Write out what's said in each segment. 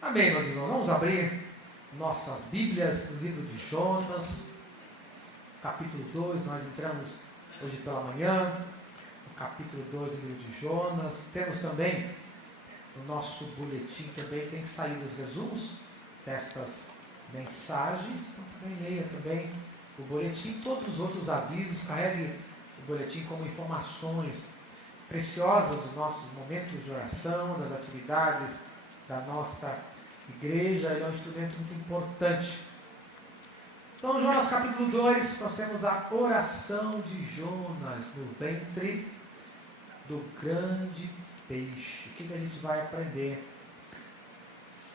Amém, meus irmãos. Vamos abrir nossas Bíblias no livro de Jonas, capítulo 2. Nós entramos hoje pela manhã, no capítulo 2 do livro de Jonas. Temos também no nosso boletim, também tem saído os resumos destas mensagens. Então, também leia também o boletim, todos os outros avisos. Carregue o boletim como informações preciosas dos nossos momentos de oração, das atividades da nossa igreja. Ele é um instrumento muito importante. Então, Jonas capítulo 2, nós temos a oração de Jonas no ventre do grande peixe. O que a gente vai aprender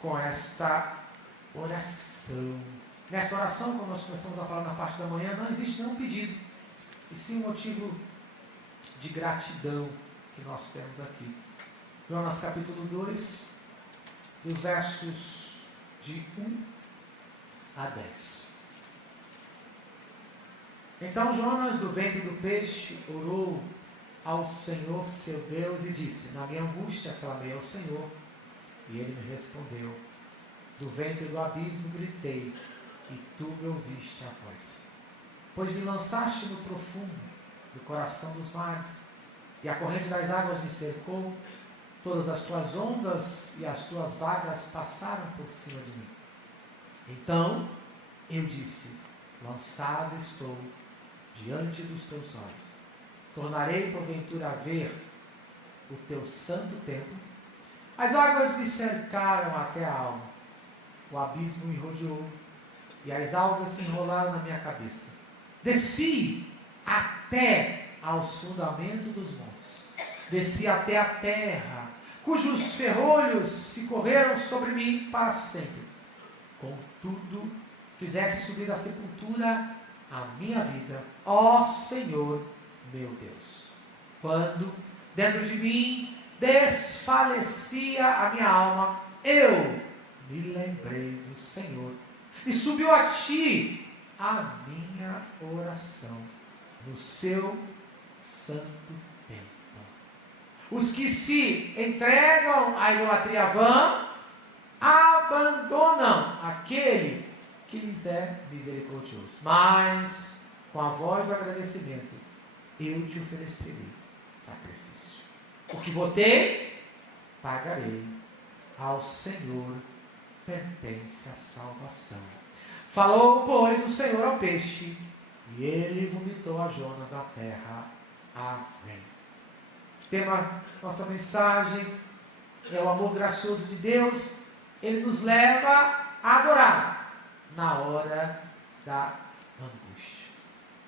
com esta oração? Nessa oração, como nós começamos a falar na parte da manhã, não existe nenhum pedido, e sim um motivo de gratidão que nós temos aqui. Jonas capítulo 2, dos versos de 1 a 10. Então Jonas, do ventre do peixe, orou ao Senhor seu Deus e disse: na minha angústia clamei ao Senhor, e ele me respondeu. Do ventre do abismo gritei, e tu me ouviste a voz. Pois me lançaste no profundo do coração dos mares, e a corrente das águas me cercou. Todas as tuas ondas e as tuas vagas passaram por cima de mim. Então eu disse: lançado estou diante dos teus olhos. Tornarei porventura a ver o teu santo templo. As águas me cercaram até a alma. O abismo me rodeou, e as algas se enrolaram na minha cabeça. Desci até aos fundamentos dos montes. Desci até a terra, cujos ferrolhos se correram sobre mim para sempre. Contudo, fizeste subir da sepultura a minha vida, ó Senhor meu Deus. Quando dentro de mim desfalecia a minha alma, eu me lembrei do Senhor, e subiu a ti a minha oração no seu santo templo. Os que se entregam à idolatria vã abandonam aquele que lhes é misericordioso. Mas, com a voz do agradecimento, eu te oferecerei sacrifício. O que votei, pagarei. Ao Senhor pertence a salvação. Falou, pois, o Senhor ao peixe, e ele vomitou a Jonas na terra. Amém. O tema da nossa mensagem é o amor gracioso de Deus. Ele nos leva a adorar na hora da angústia.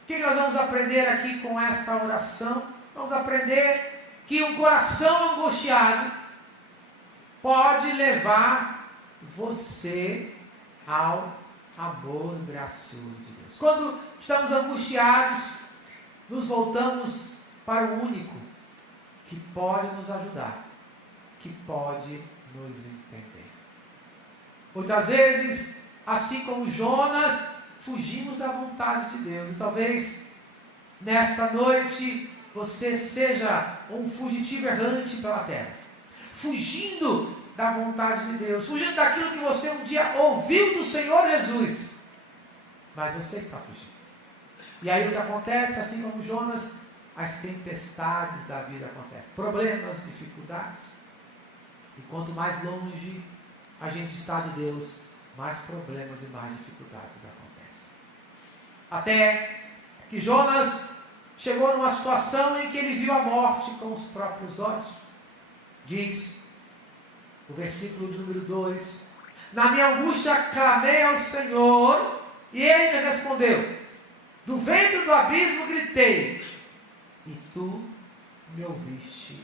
O que nós vamos aprender aqui com esta oração? Vamos aprender que um coração angustiado pode levar você ao amor gracioso de Deus. Quando estamos angustiados, nos voltamos para o único que pode nos ajudar, que pode nos entender. Muitas vezes, assim como Jonas, fugimos da vontade de Deus. E talvez nesta noite você seja um fugitivo errante pela terra, fugindo da vontade de Deus, fugindo daquilo que você um dia ouviu do Senhor Jesus, mas você está fugindo. E aí o que acontece, assim como Jonas, as tempestades da vida acontecem, problemas, dificuldades. E quanto mais longe a gente está de Deus, mais problemas e mais dificuldades acontecem. Até que Jonas chegou numa situação em que ele viu a morte com os próprios olhos. Diz o versículo de número 2: na minha angústia clamei ao Senhor, e ele me respondeu. Do ventre do abismo gritei, e tu me ouviste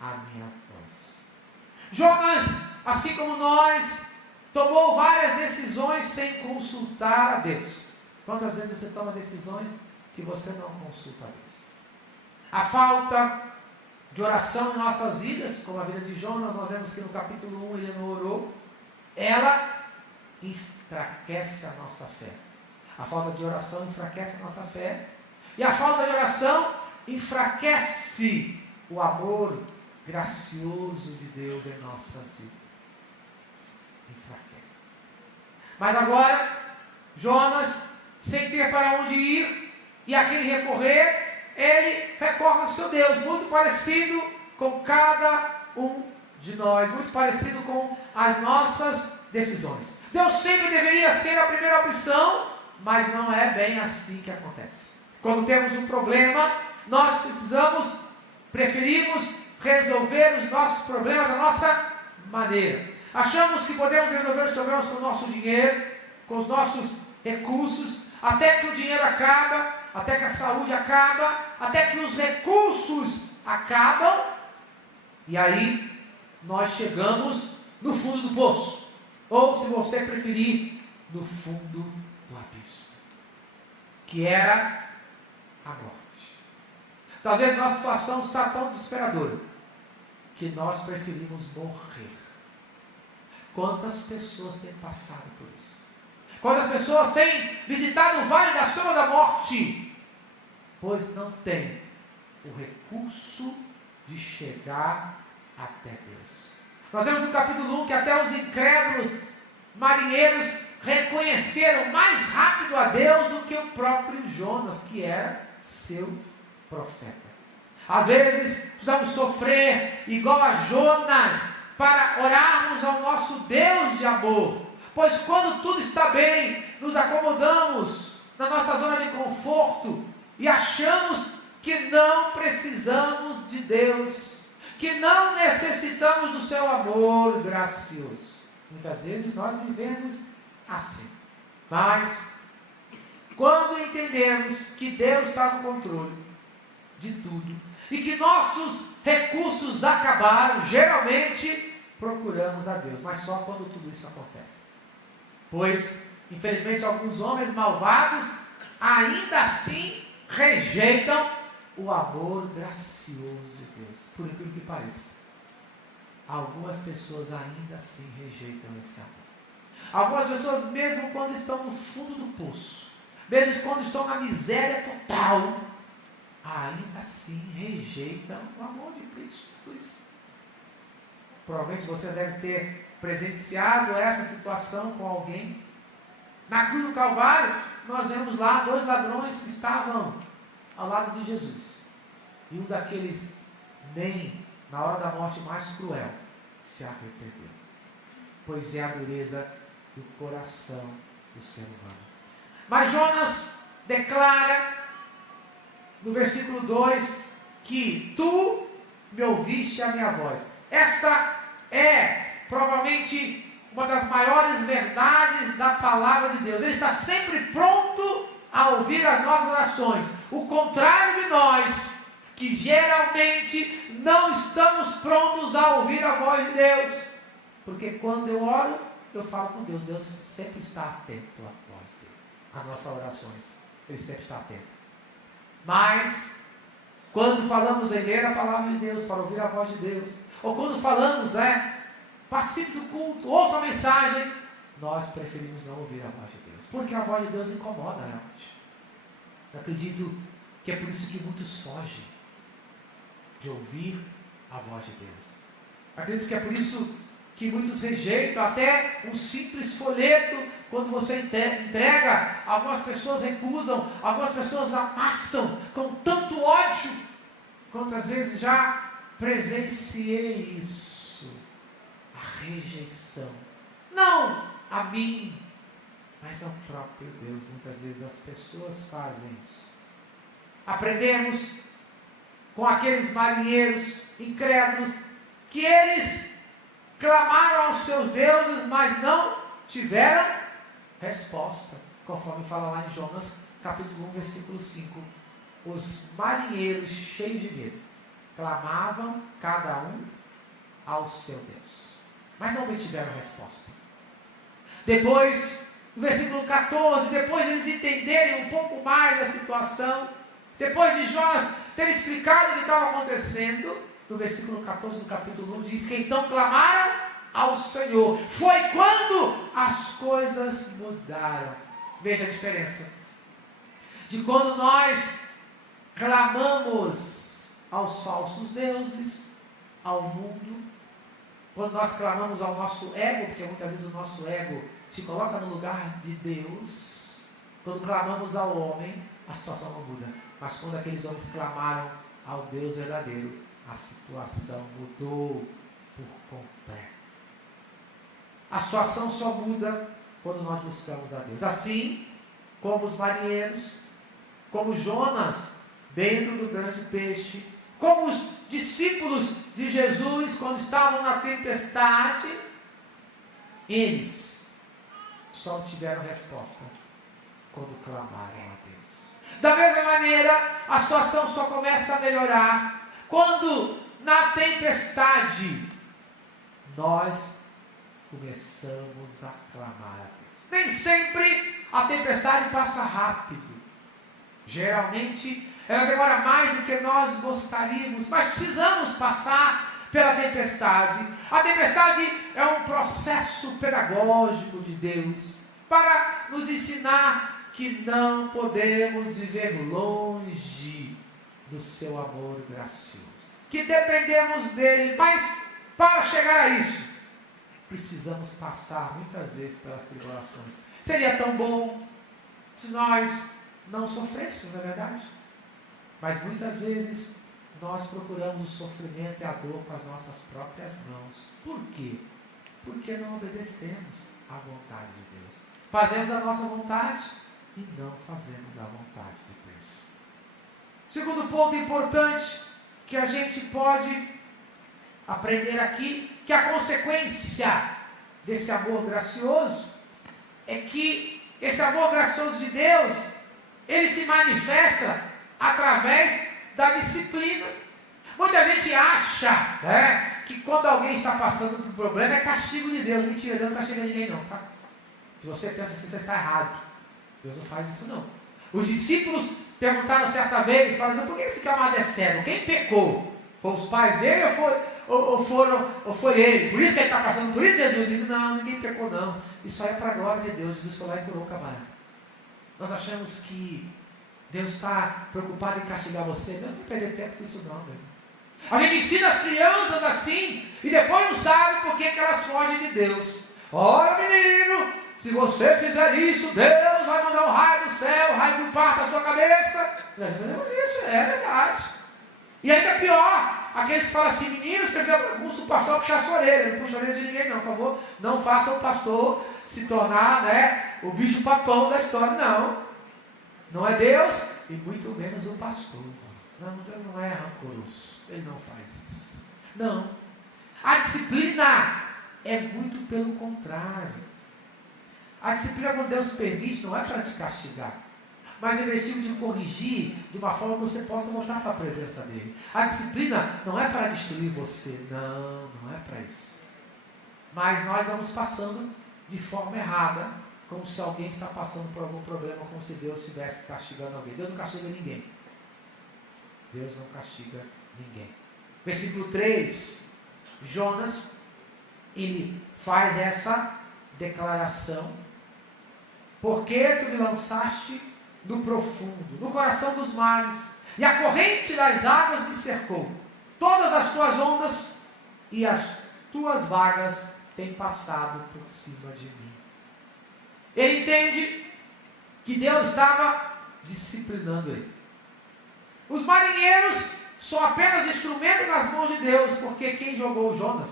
a minha voz. Jonas, assim como nós, tomou várias decisões sem consultar a Deus. Quantas vezes você toma decisões que você não consulta a Deus? A falta de oração em nossas vidas, como a vida de Jonas, nós vemos que no capítulo 1 ele não orou, ela enfraquece a nossa fé. A falta de oração enfraquece a nossa fé, e a falta de oração enfraquece o amor gracioso de Deus em nossas vidas. Mas agora, Jonas, sem ter para onde ir e a quem recorrer, ele recorre ao seu Deus, muito parecido com cada um de nós, muito parecido com as nossas decisões. Deus sempre deveria ser a primeira opção, mas não é bem assim que acontece. Quando temos um problema, nós preferimos resolver os nossos problemas da nossa maneira. Achamos que podemos resolver os problemas com o nosso dinheiro, com os nossos recursos, até que o dinheiro acaba, até que a saúde acaba, até que os recursos acabam, e aí nós chegamos no fundo do poço, ou, se você preferir, no fundo do abismo, que era a morte. Talvez nossa situação está tão desesperadora que nós preferimos morrer. Quantas pessoas têm passado por isso? Quantas pessoas têm visitado o vale da sombra da morte? Pois não tem o recurso de chegar até Deus. Nós vemos no capítulo 1 que até os incrédulos marinheiros reconheceram mais rápido a Deus do que o próprio Jonas, que era seu profeta. Às vezes precisamos sofrer igual a Jonas para orarmos ao nosso Deus de amor, pois quando tudo está bem, nos acomodamos na nossa zona de conforto e achamos que não precisamos de Deus, que não necessitamos do seu amor gracioso. Muitas vezes nós vivemos assim. Mas, quando entendemos que Deus está no controle de tudo e que nossos recursos acabaram, geralmente procuramos a Deus, mas só quando tudo isso acontece. Pois, infelizmente, alguns homens malvados ainda assim rejeitam o amor gracioso de Deus, por incrível que pareça. Algumas pessoas ainda assim rejeitam esse amor. Algumas pessoas, mesmo quando estão no fundo do poço, mesmo quando estão na miséria total, ainda assim rejeitam o amor de Cristo Jesus. Provavelmente você deve ter presenciado essa situação com alguém. Na cruz do Calvário, nós vemos lá 2 ladrões que estavam ao lado de Jesus. E um daqueles, nem na hora da morte mais cruel, se arrependeu. Pois é a dureza do coração do ser humano. Mas Jonas declara no versículo 2 que tu me ouviste a minha voz. Esta é provavelmente uma das maiores verdades da palavra de Deus. Ele está sempre pronto a ouvir as nossas orações. O contrário de nós, que geralmente não estamos prontos a ouvir a voz de Deus. Porque quando eu oro, eu falo com Deus. Deus sempre está atento à voz dele, às nossas orações. Ele sempre está atento. Mas, quando falamos em ler a palavra de Deus, para ouvir a voz de Deus, ou quando falamos, participe do culto, ouça a mensagem, nós preferimos não ouvir a voz de Deus, porque a voz de Deus incomoda realmente. Eu acredito que é por isso que muitos fogem de ouvir a voz de Deus. Eu acredito que é por isso que muitos rejeitam até um simples folheto. Quando você entrega, algumas pessoas recusam, algumas pessoas amassam com tanto ódio. Quantas vezes já presenciei isso? A rejeição. Não a mim, mas ao próprio Deus. Muitas vezes as pessoas fazem isso. Aprendemos com aqueles marinheiros incrédulos que eles clamaram aos seus deuses, mas não tiveram resposta, conforme fala lá em Jonas, capítulo 1, versículo 5. Os marinheiros, cheios de medo, clamavam cada um ao seu Deus, mas não obtiveram resposta. Depois, no versículo 14, depois eles entenderem um pouco mais a situação, depois de Jonas ter explicado o que estava acontecendo, no versículo 14 do capítulo 1 diz que então clamaram ao Senhor. Foi quando as coisas mudaram. Veja a diferença de quando nós clamamos aos falsos deuses, ao mundo, quando nós clamamos ao nosso ego, porque muitas vezes o nosso ego se coloca no lugar de Deus, quando clamamos ao homem, a situação não muda. Mas quando aqueles homens clamaram ao Deus verdadeiro, a situação mudou por completo. A situação só muda quando nós buscamos a Deus. Assim como os marinheiros, como Jonas dentro do grande peixe, como os discípulos de Jesus quando estavam na tempestade, eles só tiveram resposta quando clamaram a Deus. Da mesma maneira, a situação só começa a melhorar quando na tempestade nós começamos a clamar a Deus. Nem sempre a tempestade passa rápido. Geralmente ela demora mais do que nós gostaríamos, mas precisamos passar pela tempestade. A tempestade é um processo pedagógico de Deus para nos ensinar que não podemos viver longe do seu amor gracioso, que dependemos dele, mas para chegar a isso precisamos passar muitas vezes pelas tribulações. Seria tão bom se nós não sofrêssemos, não é verdade? Mas muitas vezes nós procuramos o sofrimento e a dor com as nossas próprias mãos. Por quê? Porque não obedecemos à vontade de Deus. Fazemos a nossa vontade e não fazemos a vontade de Deus. Segundo ponto importante que a gente pode aprender aqui, que a consequência desse amor gracioso é que esse amor gracioso de Deus, ele se manifesta através da disciplina. Muita gente acha, que quando alguém está passando por um problema é castigo de Deus. Mentira, Deus não castiga ninguém não, tá? Se você pensa assim, você está errado. Deus não faz isso não. Os discípulos perguntaram certa vez, falaram, por que esse camarada é cego? Quem pecou? Foram os pais dele ou foi ele? Por isso que ele está passando por isso? Jesus diz, não, ninguém pecou não. Isso aí é para a glória de Deus. Jesus foi lá e curou o camarada. Nós achamos que Deus está preocupado em castigar você. Deus não vai perder tempo com isso não, meu irmão. A gente ensina as crianças assim e depois não sabe por que elas fogem de Deus. Olha, menino, se você fizer isso, Deus vai mandar um raio do céu, um raio que parta a sua cabeça. Mas isso é verdade. E ainda pior, aqueles que falam assim, menino, se você fizer bagunça, o pastor puxar a sua orelha. Não puxa a orelha de ninguém não, por favor. Não faça o pastor se tornar, o bicho papão da história, não. Não é Deus e muito menos o pastor. Não, Deus não é rancoroso. Ele não faz isso. Não. A disciplina é muito pelo contrário. A disciplina, quando Deus permite, não é para te castigar, mas é investido de corrigir de uma forma que você possa voltar para a presença dele. A disciplina não é para destruir você. Não é para isso. Mas nós vamos passando de forma errada, como se alguém está passando por algum problema, como se Deus estivesse castigando alguém. Deus não castiga ninguém. Deus não castiga ninguém. Versículo 3, Jonas, ele faz essa declaração: por que tu me lançaste no profundo, no coração dos mares, e a corrente das águas me cercou. Todas as tuas ondas e as tuas vagas têm passado por cima de mim. Ele entende que Deus estava disciplinando ele. Os marinheiros são apenas instrumentos nas mãos de Deus, porque quem jogou Jonas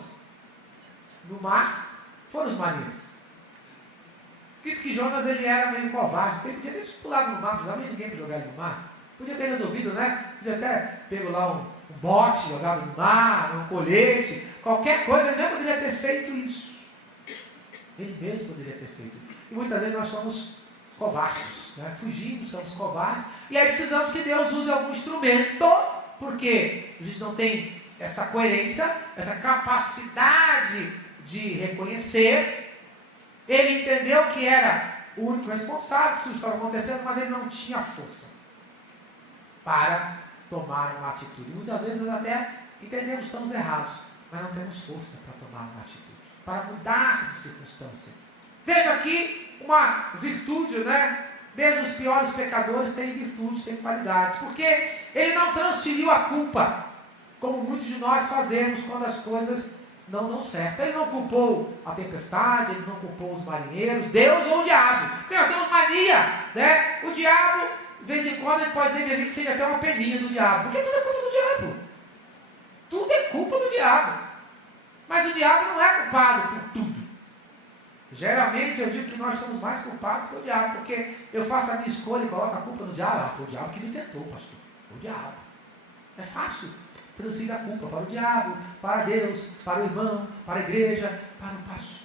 no mar foram os marinheiros. Acredito que Jonas ele era meio covarde, porque ele podia ter pulado no mar, não precisava de ninguém para jogar ele no mar. Podia ter resolvido, Podia até pego lá um bote, jogado no mar, um colete, qualquer coisa, ele mesmo poderia ter feito isso. Ele mesmo poderia ter feito. E muitas vezes nós somos covardes, fugimos, somos covardes, e aí precisamos que Deus use algum instrumento, porque a gente não tem essa coerência, essa capacidade de reconhecer. Ele entendeu que era o único responsável, que tudo estava acontecendo, mas ele não tinha força para tomar uma atitude. Muitas vezes nós até entendemos que estamos errados, mas não temos força para tomar uma atitude, para mudar de circunstância. Veja aqui uma virtude, Mesmo os piores pecadores têm virtudes, têm qualidades, porque ele não transferiu a culpa, como muitos de nós fazemos quando as coisas não dão certo. Ele não culpou a tempestade, ele não culpou os marinheiros, Deus ou o diabo. Porque nós temos mania, né? O diabo, de vez em quando, ele pode dizer que seja até uma peninha do diabo. Porque tudo é culpa do diabo. Tudo é culpa do diabo. Mas o diabo não é culpado por tudo. Geralmente eu digo que nós somos mais culpados que o diabo, porque eu faço a minha escolha e coloco a culpa no diabo. Ah, foi o diabo que me tentou, pastor. Foi o diabo. É fácil transferir a culpa para o diabo, para Deus, para o irmão, para a igreja, para o pastor.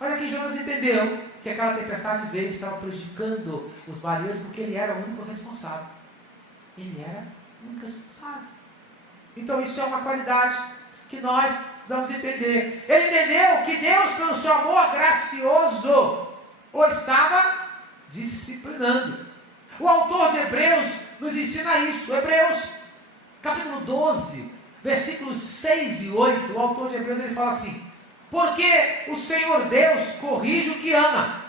Olha aqui, Jonas entendeu que aquela tempestade veio e estava prejudicando os marinheiros porque ele era o único responsável. Ele era o único responsável. Então isso é uma qualidade que nós precisamos entender. Ele entendeu que Deus, pelo seu amor gracioso, o estava disciplinando. O autor de Hebreus nos ensina isso. Hebreus, capítulo 12, versículos 6 e 8, o autor de Hebreus ele fala assim: porque o Senhor Deus corrige o que ama,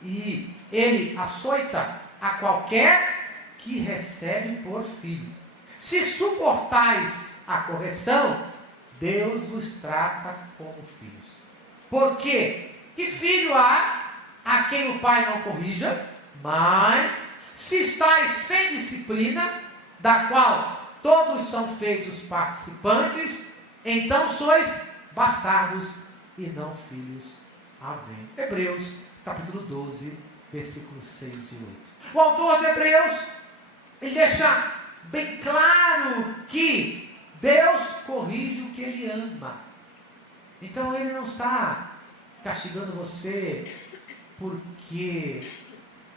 e Ele açoita a qualquer que recebe por filho. Se suportais a correção, Deus vos trata como filhos. Porque que filho há a quem o pai não corrija? Mas se estáis sem disciplina, da qual todos são feitos participantes, então sois bastardos e não filhos. Amém. Hebreus, capítulo 12, versículos 6 e 8. O autor de Hebreus, ele deixa bem claro que Deus corrige o que Ele ama. Então Ele não está castigando você porque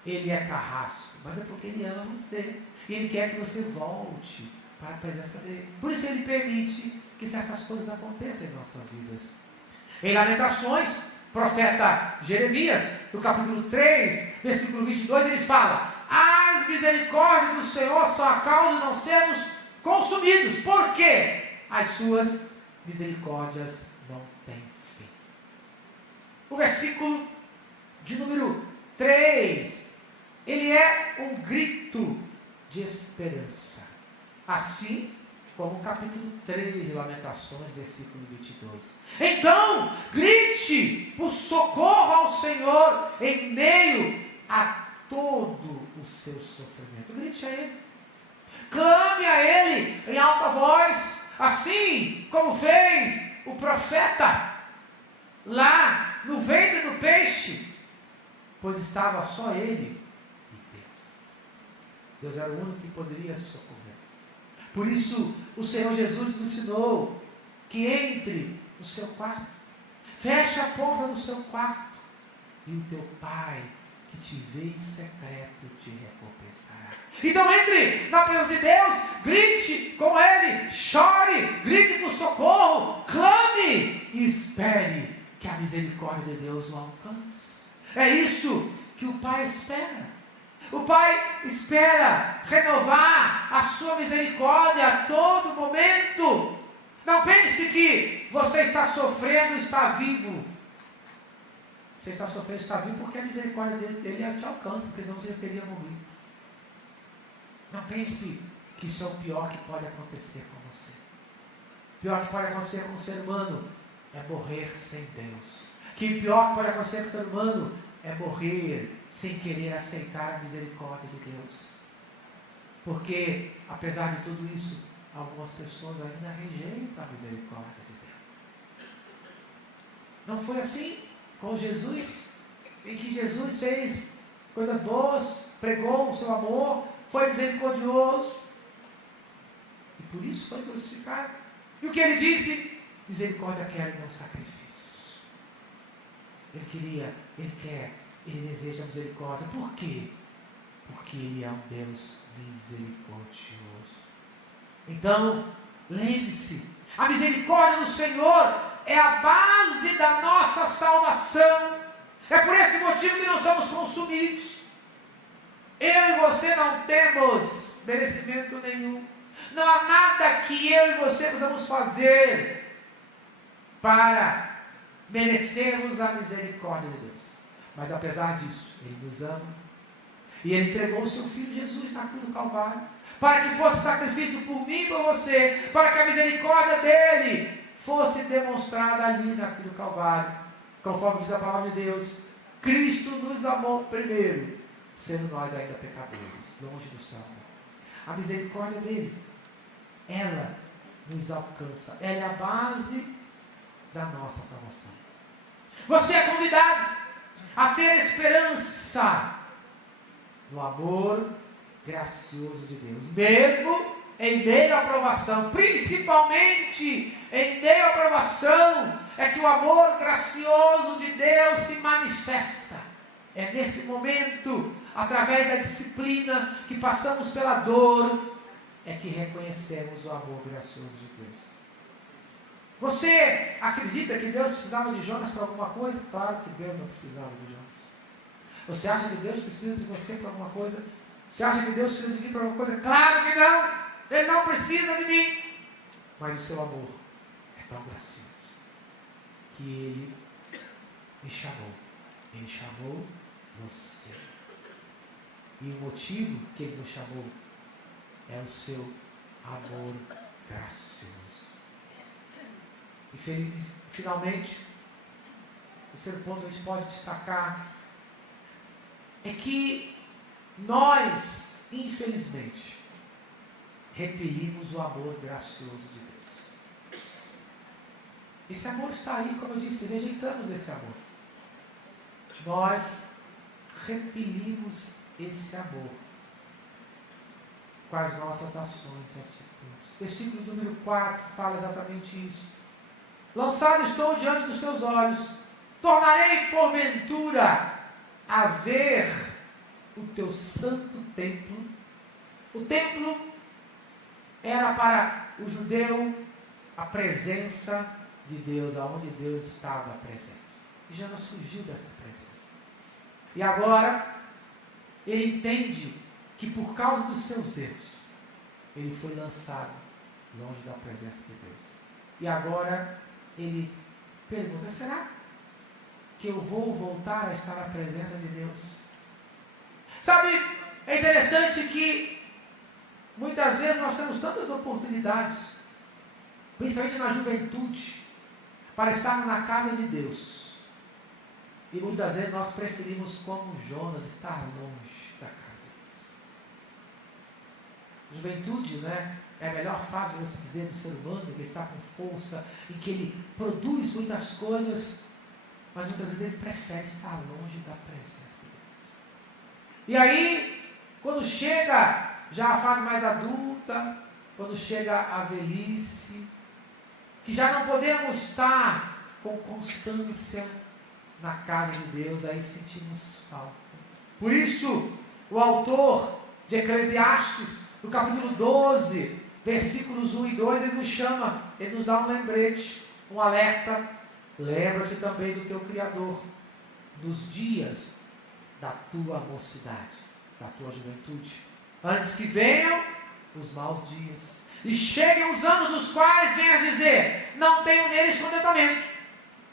Ele é carrasco, mas é porque Ele ama você. E Ele quer que você volte para a presença dEle. Por isso Ele permite que certas coisas aconteçam em nossas vidas. Em Lamentações, profeta Jeremias, no capítulo 3, versículo 22, ele fala: as misericórdias do Senhor são a causa de não sermos consumidos, porque as suas misericórdias não têm fim. O versículo de número 3, ele é um grito de esperança, assim como o capítulo 3 de Lamentações, versículo 22. Então, grite por socorro ao Senhor em meio a todo o seu sofrimento. Grite a Ele. Clame a Ele em alta voz, assim como fez o profeta lá no ventre do peixe, pois estava só ele e Deus. Deus era o único que poderia socorrer. Por isso, o Senhor Jesus nos ensinou que entre no seu quarto, feche a porta do seu quarto, e o teu Pai que te vê em secreto te recompensará. Então entre na presença de Deus, grite com Ele, chore, grite por socorro, clame e espere que a misericórdia de Deus o alcance. É isso que o Pai espera. O Pai espera renovar a sua misericórdia a todo momento. Não pense que você está sofrendo e está vivo. Você está sofrendo e está vivo porque a misericórdia dele te alcança, porque senão você teria morrido. Não pense que isso é o pior que pode acontecer com você. O pior que pode acontecer com o ser humano é morrer sem Deus. Que o pior que pode acontecer com o ser humano é morrer sem querer aceitar a misericórdia de Deus. Porque, apesar de tudo isso, algumas pessoas ainda rejeitam a misericórdia de Deus. Não foi assim com Jesus, em que Jesus fez coisas boas, pregou o seu amor, foi misericordioso, e por isso foi crucificado. E o que ele disse? Misericórdia quero e não sacrifício. Ele quer, ele deseja misericórdia. Por quê? Porque Ele é um Deus misericordioso. Então, lembre-se, a misericórdia do Senhor é a base da nossa salvação. É por esse motivo que não somos consumidos. Eu e você não temos merecimento nenhum. Não há nada que eu e você precisamos fazer para merecermos a misericórdia de Deus. Mas apesar disso, Ele nos ama. E Ele entregou o seu Filho Jesus na cruz do Calvário, para que fosse sacrifício por mim e por você, para que a misericórdia dEle fosse demonstrada ali na cruz do Calvário, conforme diz a palavra de Deus. Cristo nos amou primeiro, sendo nós ainda pecadores, longe do seu amor. A misericórdia dele, ela nos alcança, ela é a base da nossa salvação. Você é convidado a ter esperança no amor gracioso de Deus, mesmo em meio à provação, principalmente em meio à provação, é que o amor gracioso de Deus se manifesta. É nesse momento, através da disciplina, que passamos pela dor, é que reconhecemos o amor gracioso de Deus. Você acredita que Deus precisava de Jonas para alguma coisa? Claro que Deus não precisava de Jonas. Você acha que Deus precisa de você para alguma coisa? Você acha que Deus precisa de mim para alguma coisa? Claro que não! Ele não precisa de mim. Mas o seu amor é tão gracioso que Ele me chamou. Ele chamou você. E o motivo que Ele nos chamou é o seu amor gracioso. E finalmente, o terceiro ponto que a gente pode destacar é que nós, infelizmente, repelimos o amor gracioso de Deus. Esse amor está aí, como eu disse, rejeitamos esse amor. Nós repelimos esse amor com as nossas ações e atitudes. Versículo número 4 fala exatamente isso. Lançado estou diante dos teus olhos, tornarei porventura a ver o teu santo templo. O templo era para o judeu a presença de Deus, aonde Deus estava presente. E Jonas fugiu dessa presença. E agora, ele entende que por causa dos seus erros, ele foi lançado longe da presença de Deus. E agora, ele pergunta, será que eu vou voltar a estar na presença de Deus? Sabe, é interessante que muitas vezes nós temos tantas oportunidades, principalmente na juventude, para estar na casa de Deus. E muitas vezes nós preferimos, como Jonas, estar longe da casa de Deus. Juventude, né? É a melhor fase, vamos dizer, do ser humano, que ele está com força, em que ele produz muitas coisas, mas muitas vezes ele prefere estar longe da presença de Deus. E aí, quando chega já a fase mais adulta, quando chega a velhice, que já não podemos estar com constância na casa de Deus, aí sentimos falta. Por isso, o autor de Eclesiastes, no capítulo 12, versículos 1 e 2, ele nos chama, ele nos dá um lembrete, um alerta. Lembra-te também do teu Criador, nos dias da tua mocidade, da tua juventude, antes que venham os maus dias, e cheguem os anos dos quais venha dizer, não tenho neles contentamento,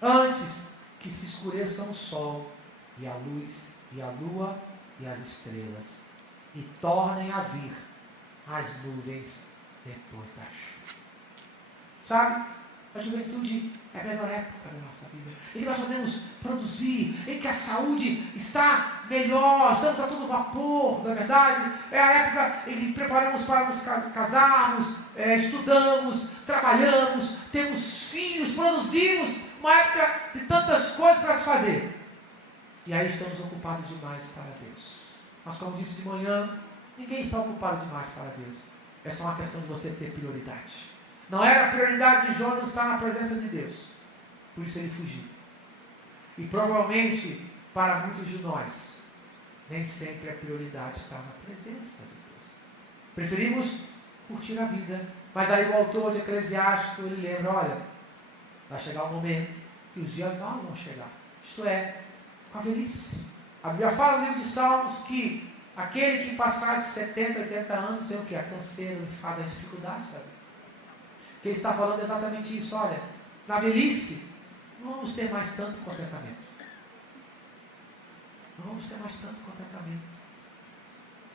antes que se escureçam o sol, e a luz, e a lua, e as estrelas, e tornem a vir as nuvens depois da chuva. Sabe? A juventude é a melhor época da nossa vida, em que nós podemos produzir, em que a saúde está melhor, estamos a todo vapor, não é verdade? É a época em que preparamos para nos casarmos, estudamos, trabalhamos, temos filhos, produzimos, uma época de tantas coisas para se fazer. E aí estamos ocupados demais para Deus. Mas como disse de manhã, ninguém está ocupado demais para Deus. É só uma questão de você ter prioridade. Não era a prioridade de Jonas estar na presença de Deus. Por isso ele fugiu. E provavelmente, para muitos de nós, nem sempre a prioridade está na presença de Deus. Preferimos curtir a vida. Mas aí o autor de Eclesiastes, ele lembra, olha, vai chegar um momento que os dias maus vão chegar. Isto é, com a velhice. A Bíblia fala no livro de Salmos que aquele que passar de 70, 80 anos vê o que? A canseira, o enfado, a dificuldade da vida. Que ele está falando exatamente isso, olha, na velhice, não vamos ter mais tanto contentamento. Não vamos ter mais tanto contentamento.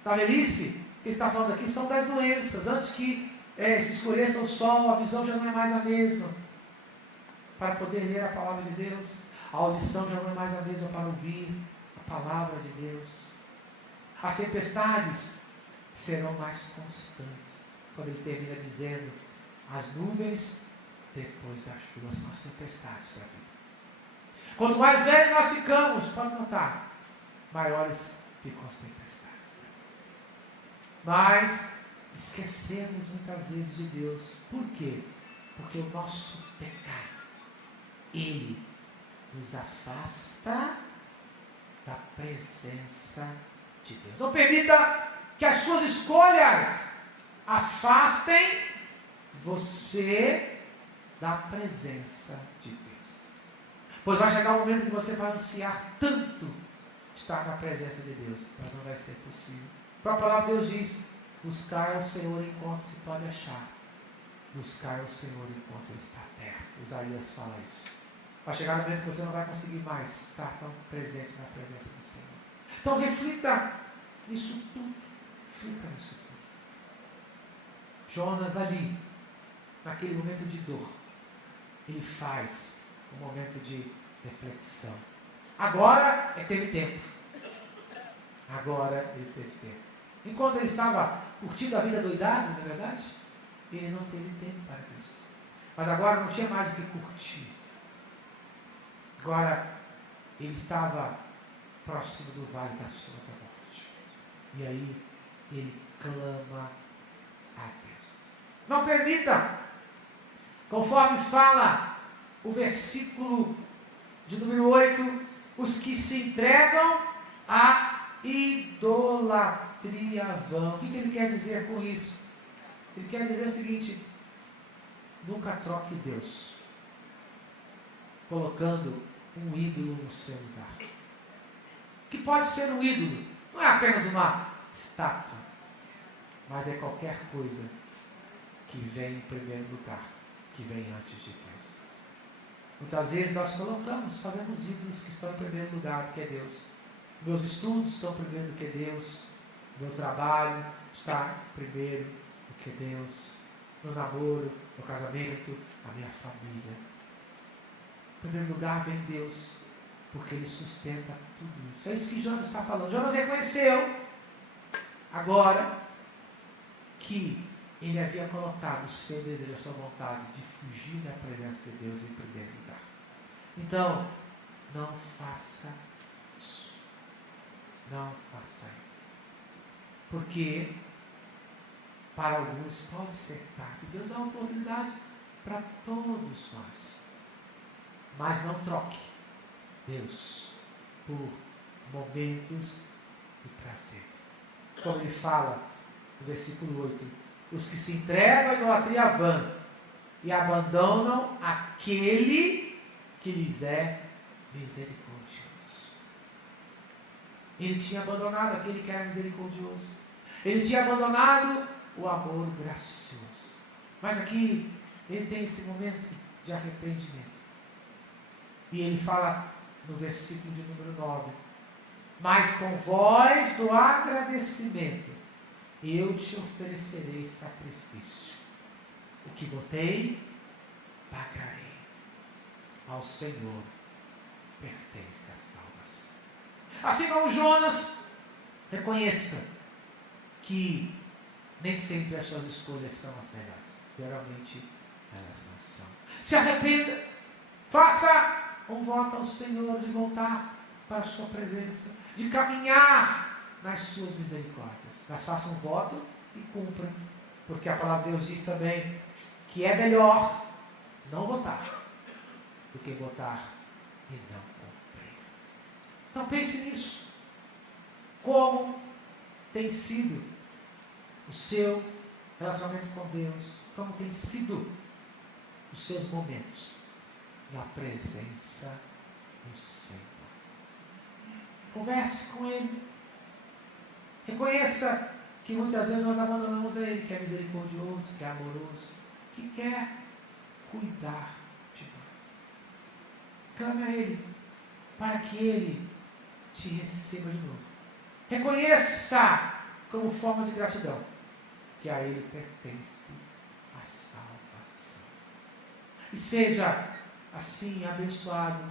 Na velhice, que ele está falando aqui, são das doenças. Antes que se escureça o sol, a visão já não é mais a mesma. para poder ler a palavra de Deus. A audição já não é mais a mesma para ouvir a palavra de Deus. As tempestades serão mais constantes. Quando ele termina dizendo, as nuvens depois da chuva são as tempestades para a vida. Quanto mais velhos nós ficamos, pode notar, maiores ficam as tempestades. Mas esquecemos muitas vezes de Deus. Por quê? Porque o nosso pecado, ele nos afasta da presença de Deus. Não permita que as suas escolhas afastem você da presença de Deus. Pois vai chegar um momento que você vai ansiar tanto estar na presença de Deus, mas não vai ser possível. A própria palavra de Deus diz, buscar ao Senhor enquanto se pode achar. Buscar ao Senhor enquanto Ele está perto. Isaías fala isso. Vai chegar um momento que você não vai conseguir mais estar tão presente na presença do Senhor. Então reflita nisso tudo. Reflita nisso tudo. Jonas ali, naquele momento de dor, ele faz um momento de reflexão. Agora ele teve tempo. Agora ele teve tempo. Enquanto ele estava curtindo a vida doidado, não é verdade? Ele não teve tempo para isso. Mas agora não tinha mais o que curtir. Agora ele estava próximo do vale da sombra da morte. E aí ele clama a Deus. Não permita, conforme fala o versículo de número 8, os que se entregam à idolatria vã. O que ele quer dizer com isso? Ele quer dizer o seguinte: nunca troque Deus, colocando um ídolo no seu lugar. Que pode ser um ídolo, não é apenas uma estátua, mas é qualquer coisa que vem em primeiro lugar, que vem antes de Deus. Muitas vezes nós fazemos ídolos que estão em primeiro lugar, que é Deus. Meus estudos estão primeiro do que Deus. Meu trabalho está primeiro do que Deus. Meu namoro, meu casamento, a minha família. Em primeiro lugar vem Deus, porque Ele sustenta tudo isso. É isso que Jonas está falando. Jonas reconheceu agora que ele havia colocado o seu desejo, a sua vontade de fugir da presença de Deus em primeiro lugar. Então, não faça isso. Não faça isso. Porque para alguns pode ser tarde. Deus dá uma oportunidade para todos nós. Mas não troque Deus por momentos de prazer. Como ele fala no versículo 8, os que se entregam à idolatria vã e abandonam aquele que lhes é misericordioso. Ele tinha abandonado aquele que era misericordioso. Ele tinha abandonado o amor gracioso. Mas aqui ele tem esse momento de arrependimento. E ele fala no versículo de número 9: mas com voz do agradecimento eu te oferecerei sacrifício. O que votei, pagarei. Ao Senhor pertence a salvação. Assim como Jonas, reconheça que nem sempre as suas escolhas são as melhores. Geralmente elas não são. Se arrependa, faça um voto ao Senhor de voltar para a sua presença, de caminhar nas suas misericórdias. Mas faça um voto e cumpra, porque a palavra de Deus diz também que é melhor não votar do que votar e não cumprir. Então pense nisso. Como tem sido o seu relacionamento com Deus? Como tem sido os seus momentos na presença do Senhor? Converse com Ele. Reconheça que muitas vezes nós abandonamos a Ele, que é misericordioso, que é amoroso, que quer cuidar de nós. Clame a Ele, para que Ele te receba de novo. Reconheça, como forma de gratidão, que a Ele pertence a salvação. E seja assim abençoado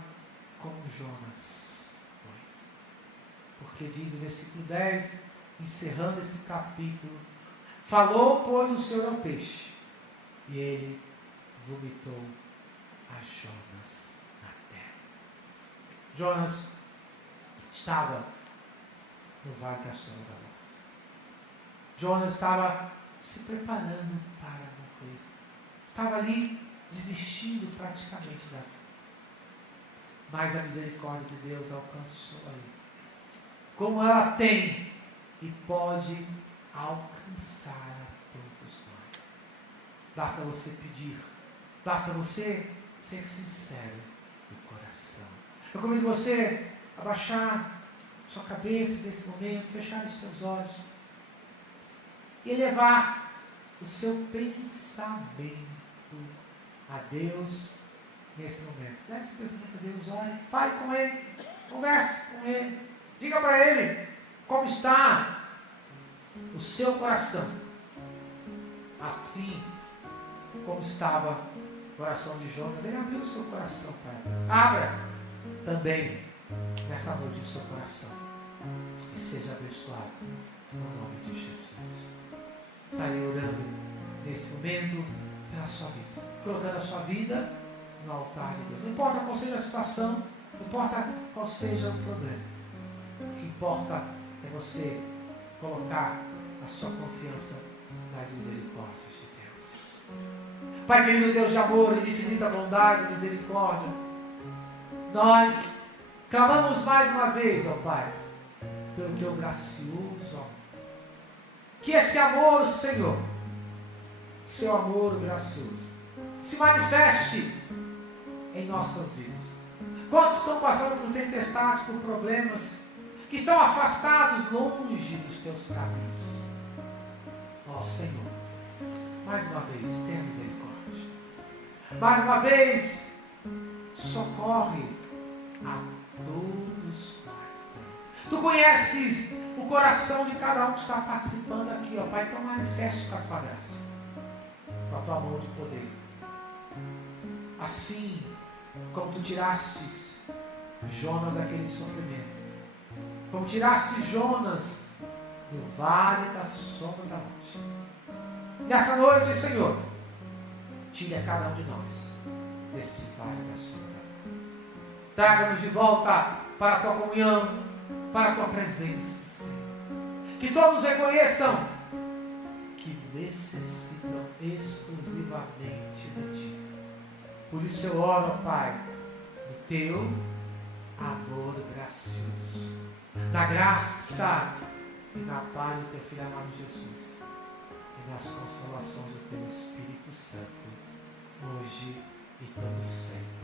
como Jonas foi. Porque diz o versículo 10, encerrando esse capítulo, falou, pois, o Senhor ao peixe, e ele vomitou a Jonas na terra. Jonas estava no vale da sombra da morte. Jonas estava se preparando para morrer. Estava ali desistindo praticamente da vida. Mas a misericórdia de Deus alcançou ali. Como ela tem e pode alcançar a todos nós. Basta você pedir. Basta você ser sincero de coração. Eu convido você a baixar sua cabeça nesse momento, fechar os seus olhos e elevar o seu pensamento a Deus nesse momento. Leve esse pensamento a Deus, ore, fale com Ele, converse com Ele, diga para Ele como está o seu coração, assim como estava o coração de Jonas. Ele abriu o seu coração para Deus. Abra também nessa noite o seu coração e seja abençoado no nome de Jesus. Estarei orando nesse momento pela sua vida, colocando a sua vida no altar de Deus. Não importa qual seja a situação, não importa qual seja o problema, o que importa é você colocar a sua confiança nas misericórdias de Deus. Pai querido, Deus de amor e de infinita bondade e misericórdia, nós clamamos mais uma vez, ó Pai, pelo teu gracioso amor. Que esse amor, Senhor, seu amor gracioso, se manifeste em nossas vidas. Quantos estão passando por tempestades, por problemas, que estão afastados longe dos teus caminhos. Ó Senhor, mais uma vez, tenha misericórdia. Mais uma vez, socorre a todos nós. Tu conheces o coração de cada um que está participando aqui, ó Pai, então manifeste com a tua graça, com a tua mão de poder. Assim como tu tirastes Jonas daquele sofrimento, como tiraste Jonas do vale da sombra da morte. Nessa noite, Senhor, tire a cada um de nós deste vale da sombra. Traga-nos de volta para a tua comunhão, para a tua presença, Senhor. Que todos reconheçam que necessitam exclusivamente de ti. Por isso eu oro, Pai, do teu amor gracioso, na graça e na paz do teu Filho amado Jesus, e nas consolações do teu Espírito Santo, hoje e todo sempre.